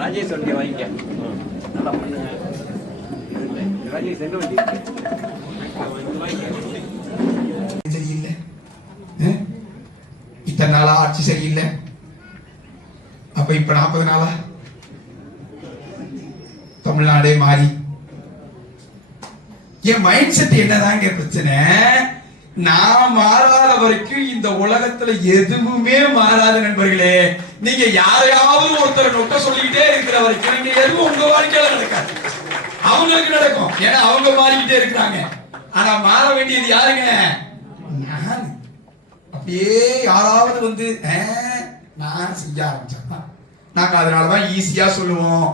ராஜேஷ் வண்டி வாங்கிக்க, நல்லா பண்ணுங்க. ராஜேஷ் எங்க வண்டி சரியில்லை, இத்தனை நாளா ஆட்சி சரியில்லை, அப்ப இப்ப 40 நாளா தமிழ்நாடே மாறி. என் மைண்ட் செட் என்னதாங்க பிரச்சனை? நான் மாறாத வரைக்கும் இந்த உலகத்துல எதுவுமே மாறாத நண்பர்களே. நீங்க யாரையாவது ஒருத்தர் நொட்ட சொல்லிக்கிட்டே இருக்கிற வரைக்கும் நீங்க எதுவும் உங்க வாழ்க்கையில நடக்காது, அவங்களுக்கு நடக்கும். ஏன்னா அவங்க மாறிக்கிட்டே இருக்கிறாங்க. ஆனா மாற வேண்டியது யாருங்க? நான். அப்படியே யாராவது வந்து நான் செய்ய ஆரம்பிச்சா நாங்க அதனாலதான் ஈஸியா சொல்லுவோம்,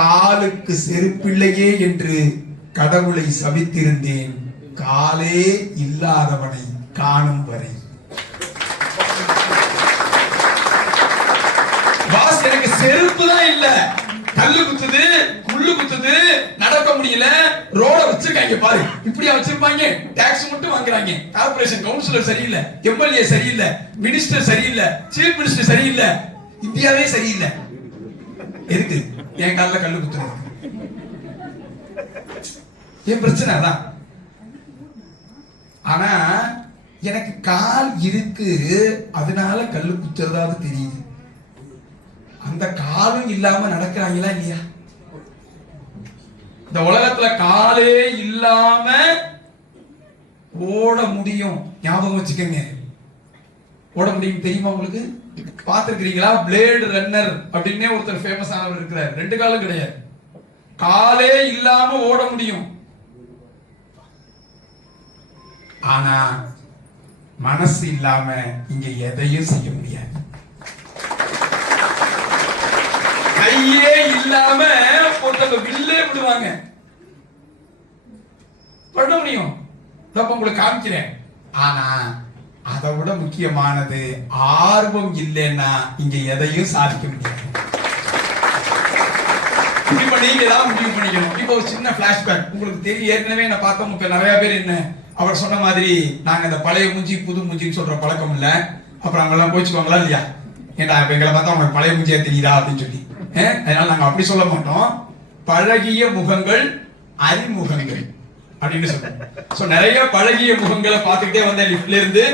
காலுக்கு செருப்பில்லையே என்று கடவுளை சபித்திருந்தேன், காலே இல்லாதவனை காணும் வரை. பாஸ் எனக்கு செருப்பு தான் இல்ல, கல்லு குத்துது, முள்ளு குத்துது, நடக்க முடியல, ரோட வச்சிருக்காங்க பாரு, இப்படியா வச்சிருப்பாங்க. டாக்ஸ் மட்டும் வாங்குறாங்க, கார்பரேஷன் கவுன்சிலர் சரியில்லை, எம்எல்ஏ சரியில்லை, மினிஸ்டர் சரியில்லை, சீஃப் மினிஸ்டர் சரியில்லை, இந்தியாவே சரியில்லை. எதுக்கு என் கால கல்லு குத்துறது? என் பிரச்சனை அதான். ஆனா எனக்கு கால் இருக்கு, அதனால கல்லு குத்துறதாவது தெரியுது. அந்த காலும் இல்லாம நடக்கிறாங்களா இல்லையா? இந்த உலகத்துல காலே இல்லாம ஓட முடியும், ஞாபகம் வச்சுக்கோங்க. ஓட முடியும் தெரியுமா உங்களுக்கு? பார்த்திருக்கிறீங்களா? பிளேட் ரன்னர் அப்படின்னே ஒருத்தர் ஃபேமஸ் ஆனவர் இருக்கிறார். 2 காலும் கிடையாது, காலே இல்லாம ஓட முடியும். ஆனா மனசு இல்லாம இங்க எதையும் செய்ய முடியாது. கையே இல்லாம ஒருத்தங்க வில்லே விடுவாங்க, பண்ண முடியும். உங்களுக்கு காமிக்கிறேன். ஆனா அதை விட முக்கியமானது ஆர்வம் இல்லைன்னா இங்க எதையும் சாதிக்க முடியாது. இப்ப நீங்க தான் முடிவு பண்ணிக்கணும். இப்ப ஒரு சின்ன பிளாஷ்பேக் உங்களுக்கு தெரியும். ஏற்கனவே நான் பார்த்தவங்க நிறைய பேர் என்ன அவர் சொன்ன மாதிரி நாங்க இந்த பழைய மூஞ்சி புது மூஞ்சின்னு சொல்ற பழக்கம் இல்ல. அப்புறம் அங்கெல்லாம் போச்சுக்குவாங்களா இல்லையா? ஏன்டா இப்ப எங்களை பார்த்தா உங்களுக்கு பழைய மூஞ்சியா தெரியுதா அப்படின்னு சொல்லி. அதனால நாங்க அப்படி சொல்ல மாட்டோம். பழகிய முகங்கள் அறிமுகங்கள் அப்படின்னு சொல்றோம். நிறைய பழகிய முகங்களை பார்த்துக்கிட்டே வந்தேன் லிஃப்ட்ல இருந்து.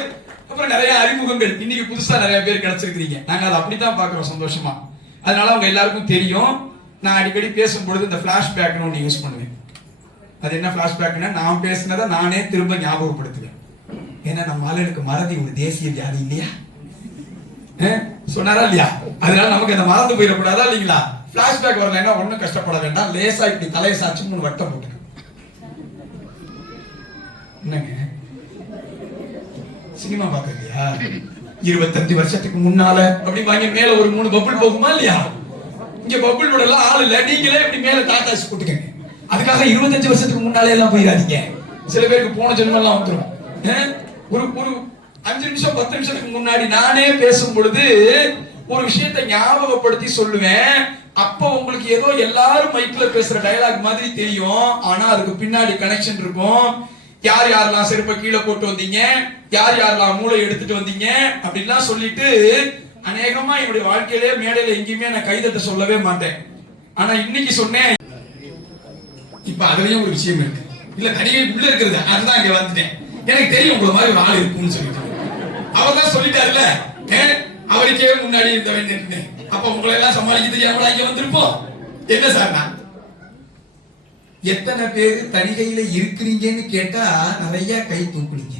அப்புறம் நிறைய அறிமுகங்கள் இன்னைக்கு புதுசா நிறைய பேர் கிடைச்சிருக்கீங்க. நாங்க அதை அப்படித்தான் பாக்குறோம் சந்தோஷமா. அதனால அவங்க எல்லாருக்கும் தெரியும். நான் அடிக்கடி பேசும்பொழுது இந்த பிளாஷ்பேக்னு ஒன்று யூஸ் பண்ணுவேன். அது என்ன பிளாஷ்பேக்னா, நான் பேசினதை நானே திரும்ப ஞாபகப்படுத்துவேன். ஏன்னா நம்ம ஆளுக்கு மறதி ஒரு தேசிய வியாதி இல்லையா? சொன்னாரா இல்லையா? அதனால நமக்கு அந்த மறந்து போயிடக்கூடாதா இல்லைங்களா? பிளாஷ்பேக் வரலைன்னா ஒன்னும் கஷ்டப்பட வேண்டாம். லேசா இப்படி தலையை சாச்சு 3 வட்டம் போட்டு என்னங்க சினிமா பாக்குறியா? 25 வருஷத்துக்கு முன்னால அப்படி வாங்கி மேல ஒரு 3 பப்புள் போகுமா இல்லையா? இங்க பப்புள் விடலாம் ஆள் இல்ல, நீங்களே இப்படி மேல டாட்டாஸ் போட்டுக்கங்க. அதுக்காக 25 வருஷத்துக்கு முன்னாலே எல்லாம் போயிடாதீங்க. சில பேருக்கு போன ஜென்மம் எல்லாம் வந்துடும். ஒரு 5 நிமிஷம் 10 நிமிஷத்துக்கு முன்னாடி நானே பேசும் பொழுது ஒரு விஷயத்தை ஞாபகப்படுத்தி சொல்லுவேன். அப்ப உங்களுக்கு ஏதோ எல்லாரும் மைக்ல பேசுற டயலாக் மாதிரி தெரியும். ஆனா அதுக்கு பின்னாடி கனெக்ஷன் இருக்கும். யார் யாரெல்லாம் செருப்பை கீழே போட்டு வந்தீங்க, யார் யாரெல்லாம் மூளை எடுத்துட்டு வந்தீங்க அப்படின்லாம் சொல்லிட்டு அநேகமா என்னுடைய வாழ்க்கையிலே மேடையில எங்கேயுமே நான் கைதட்ட சொல்லவே மாட்டேன். ஆனா இன்னைக்கு சொன்னேன். இப்ப அதுலயும் ஒரு விஷயம் இருக்கு. இல்ல தனியே உள்ள இருக்கிறது, அதுதான் இங்க வந்துட்டேன். எனக்கு தெரியும் உங்களை மாதிரி ஒரு ஆள் இருக்கும்னு சொல்லிட்டு அவர் தான் சொல்லிட்டாருல்ல, அவருக்கே முன்னாடி இருந்த வேண்டிய. அப்ப உங்களை எல்லாம் சமாளிக்க தெரியாமலா இங்க வந்திருப்போம். என்ன சார், நான் எத்தனை பேர் தனிகையில இருக்கிறீங்கன்னு கேட்டா நிறைய கை தூக்குறீங்க.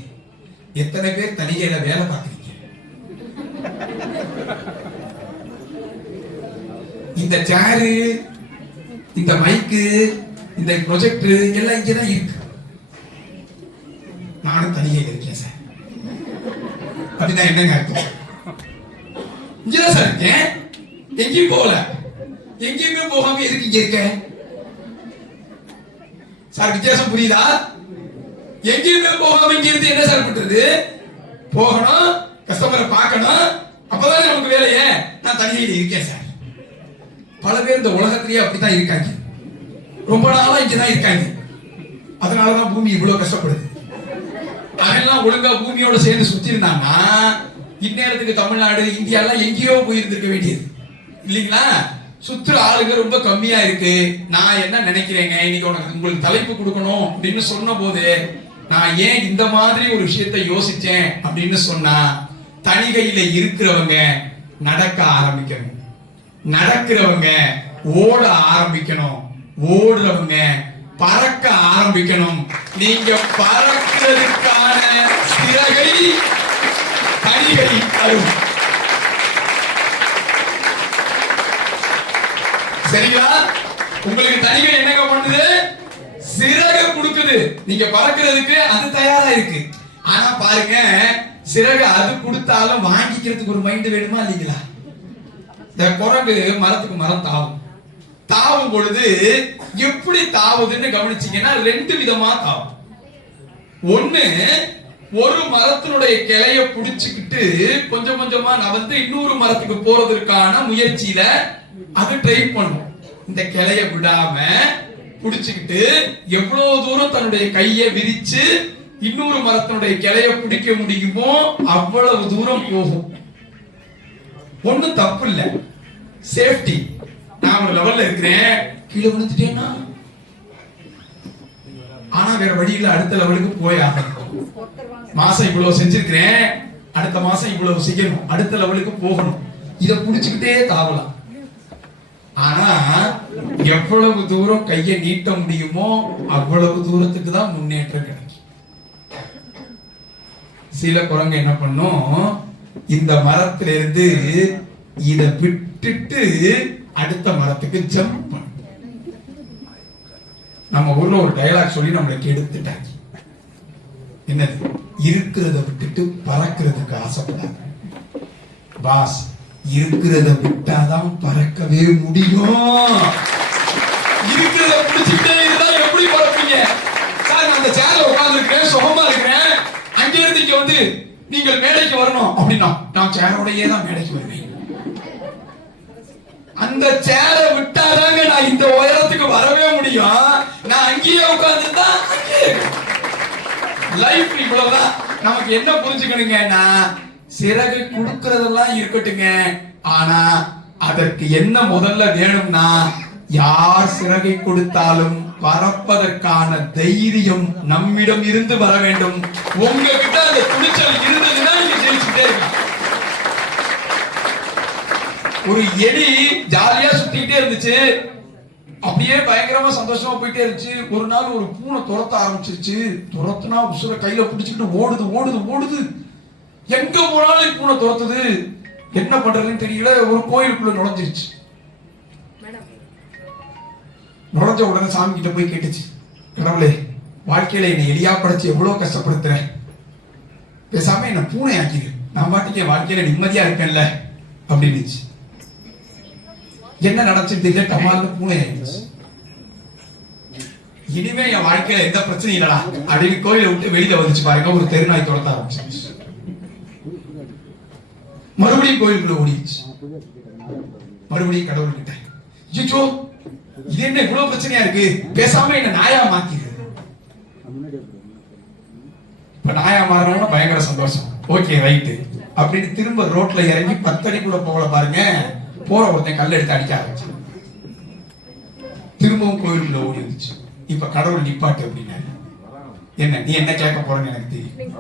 எத்தனை பேர் தனிகையில வேலை பார்க்கறீங்க? இந்த சேரு, இந்த மைக்கு, இந்த ப்ரொஜெக்டர் எல்லாம் இங்கதான் இருக்கு. நானும் தனிகையில இருக்கேன் சார். அப்படின்னா என்னங்க அர்த்தம்? இங்கதான் சார் இருக்கேன், எங்கேயும் போகல. எங்கேயுமே போகாம எதுக்கு இங்க இருக்க சார்? வித்தியாசம் புரியுதா? எங்கேயுமே போகாம இங்க இருந்து என்ன சார் பண்றது? போகணும், கஸ்டமரை பார்க்கணும், அப்பதானே நமக்கு வேலையே. நான் தனியாக இருக்கேன் சார். பல பேர் இந்த உலகத்திலேயே அப்படித்தான் இருக்காங்க. ரொம்ப நாளா இங்கதான் இருக்காங்க. அதனாலதான் பூமி இவ்வளவு கஷ்டப்படுது. அதெல்லாம் ஒழுங்கா பூமியோட சேர்ந்து சுத்தி இருந்தாங்கன்னா இந்நேரத்துக்கு தமிழ்நாடு, இந்தியா எல்லாம் எங்கேயோ போயிருந்திருக்க வேண்டியது இல்லைங்களா? சுத்துற ஆளுங்க ரொம்ப கம்மியா இருக்கு. நான் என்ன நினைக்கிறேங்க, இன்னைக்கு உங்களுக்கு தலைப்பு கொடுக்கணும் அப்படின்னு சொன்ன போது நான் ஏன் இந்த மாதிரி ஒரு விஷயத்தை யோசிச்சேன் அப்படின்னு சொன்னா, தணிகையில இருக்கிறவங்க நடக்க ஆரம்பிக்கணும், நடக்கிறவங்க ஓட ஆரம்பிக்கணும், ஓடுறவங்க பறக்க ஆரம்பிக்கணும். நீங்க பறக்கிறதுக்கான சிறகை தணிகை தரும். சரிங்களா? உங்களுக்கு தணிகை என்னங்க பண்ணுது? சிறகு கொடுக்குது. நீங்க பறக்கிறதுக்கு அது தயாரா இருக்கு. ஆனா பாருங்க, சிறகு அது கொடுத்தாலும் வாங்கிக்கிறதுக்கு ஒரு மைண்ட் வேணுமா இல்லைங்களா? இந்த குரங்கு மரத்துக்கு மரம் தாவும். தாவும் பொழுது எப்படி தாவுதுன்னு கவனிச்சீங்கன்னா ரெண்டு விதமா தாவும். ஒண்ணு, ஒரு மரத்தினுடைய கிளைய புடிச்சுக்கிட்டு கொஞ்சம் கொஞ்சமா நகர்ந்து இன்னொரு மரத்துக்கு போறதற்கான முயற்சியில அது ட்ரை பண்ணும். இந்த கிளைய விடாம புடிச்சுக்கிட்டு எவ்வளவு தூரம் தன்னுடைய கையை விரிச்சு இன்னொரு மரத்தினுடைய கிளைய பிடிக்க முடியுமோ அவ்வளவு தூரம் போகும். ஒண்ணும் தப்பு இல்ல, சேஃப்டி. நான் ஒரு லெவல்ல இருக்கிறேன், கீழே விழுந்துட்டேன்னா ஆனா வேற வழியில அடுத்த லெவலுக்கு போய் ஆகணும். மாசம் இவ்வளவு செஞ்சிருக்கிறேன், அடுத்த மாசம் இவ்வளவு செய்யணும், அடுத்த லெவலுக்கு போகணும். இத புடிச்சுக்கிட்டே தாவலாம். ஆனா எவ்வளவு தூரம் கையை நீட்ட முடியுமோ அவ்வளவு தூரத்துக்கு தான் முன்னேற்றம் கிடைக்கும். சில குரங்கு என்ன பண்ணும், இந்த மரத்துல இருந்து இத விட்டுட்டு அடுத்த மரத்துக்கு ஜம்ப் பண்ணும். நம்ம ஊர்ல ஒரு டயலாக் சொல்லி நம்மளுக்கு எடுத்துட்டாங்க. என்னது? இருக்கிறத விட்டுட்டு பறக்கிறதுக்கு ஆசைப்படாது பாஸ். இருக்கிறத விட்டாதான் பறக்கவே முடியும். இருக்கிறத பிடிச்சிட்டே இருந்தா எப்படி பறப்பீங்க? சார், நான் அந்த சேர்ல உட்கார்ந்து இருக்கேன், சுகமா இருக்கிறேன், அங்க இருந்து இங்க வந்து நீங்கள் மேடைக்கு வரணும் அப்படின்னா நான் சேரோடையே தான் மேடைக்கு வருவேன். அந்த சேரை விட்டாதாங்க நான் இந்த உயரத்துக்கு வரவே முடியும். நான் அங்கேயே உட்கார்ந்துட்டா லைஃப் இவ்வளவுதான். நமக்கு என்ன புரிஞ்சுக்கணுங்கன்னா, சிறகு கொடுக்கறதெல்லாம் இருக்கட்டுங்க, ஆனா அதற்கு என்ன முதல்ல வேணும்னா, யார் சிறகை கொடுத்தாலும் பறப்பதற்கான தைரியம் நம்மிடம் இருந்து வர வேண்டும். உங்ககிட்ட அந்த துணிச்சல் இருந்ததுன்னா நீங்க ஜெயிச்சுட்டே இருக்கலாம். ஒரு எலி ஜாலியா சுத்திக்கிட்டே இருந்துச்சு, அப்படியே பயங்கரமா சந்தோஷமா போயிட்டே இருந்துச்சு. ஒரு நாள் ஒரு பூனை துரத்த ஆரம்பிச்சிருச்சு. துரத்துனா உசுர கையில பிடிச்சிக்கிட்டு ஓடுது ஓடுது ஓடுது. எங்க போனாலும் பூனை துரத்துது. என்ன பண்றதுன்னு தெரியல. ஒரு கோயிலுக்குள்ள நுழைஞ்சிருச்சு. நுழைஞ்ச உடனே சாமி கிட்ட போய் கேட்டுச்சு, கடவுளே, வாழ்க்கையில என்னை எலியா படைச்சு எவ்வளவு கஷ்டப்படுத்துறேன், பேசாம என்ன பூனை ஆக்கிடு, நான் பாட்டுக்கு என் வாழ்க்கையில நிம்மதியா இருக்கேன்ல அப்படின்னுச்சு. என்ன நடந்துச்சு தெரியல, டமால்னு பூனை ஆயிடுச்சு. இனிமே என் வாழ்க்கையில எந்த பிரச்சனையும் இல்லடா அப்படின்னு கோயிலை விட்டு வெளியில வந்துச்சு. பாருங்க, ஒரு தெருநாய் துரத்த ஆரம்பிச்சு. மறுபடியும் கோயிலுக்குள்ள ஓடிடுச்சு. மறுபடியும் கடவுள் கிட்ட, ஐயோ இது என்ன இவ்வளவு பிரச்சனையா இருக்கு, பேசாம என்ன நாயா மாத்திரு. இப்ப நாயா மாறணும்னா பயங்கர சந்தோஷம். ஓகே ரைட்டு அப்படின்னு திரும்ப ரோட்ல இறங்கி 10 அடி கூட போகல. பாருங்க, போற ஒருத்தன் கல் எடுத்து அடிக்க ஆரம்பிச்சு. திரும்பவும் கோயிலுக்குள்ள ஓடி வந்துச்சு. இப்ப கடவுள் நிப்பாட்டு அப்படின்னா, என்ன நீ என்ன கேட்க போறன்னு எனக்கு தெரியும்.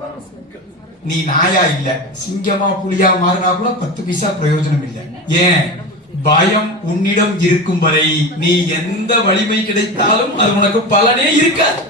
நீ நாயா இல்ல, சிங்கமா புலியா மாறினா கூட 10 பைசா பிரயோஜனம் இல்லை. ஏன்? பயம் உன்னிடம் இருக்கும் வரை நீ எந்த வலிமை கிடைத்தாலும் அது உனக்கு பலனே இருக்காது.